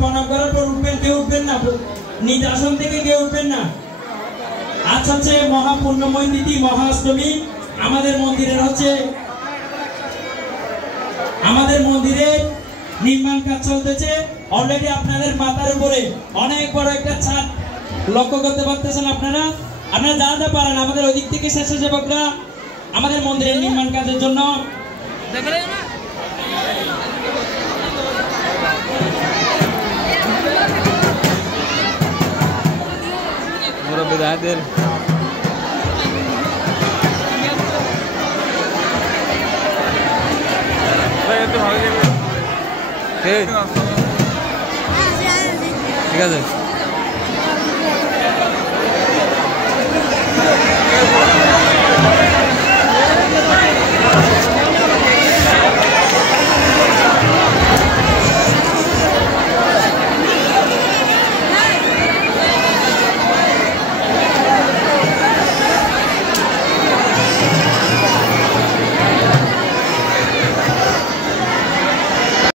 প্রণাম করার পর উঠবেন, কেউ উঠবেন না, নিজ আসন থেকে কেউ উঠবেন না। আজ হচ্ছে মহাপুণ্যময় তিথি, মহাষ্টমী। আমাদের মন্দিরের নির্মাণ কাজ চলতেছে। অলরেডি আপনাদের মাথার উপরে অনেক বড় একটা ছাদ লক্ষ্য করতে পারতেছেন। আপনারা যা যা পারেন আমাদের ওই দিক থেকে স্বেচ্ছাসেবকরা আমাদের মন্দিরের নির্মাণ কাজের জন্য ঠিক আছে।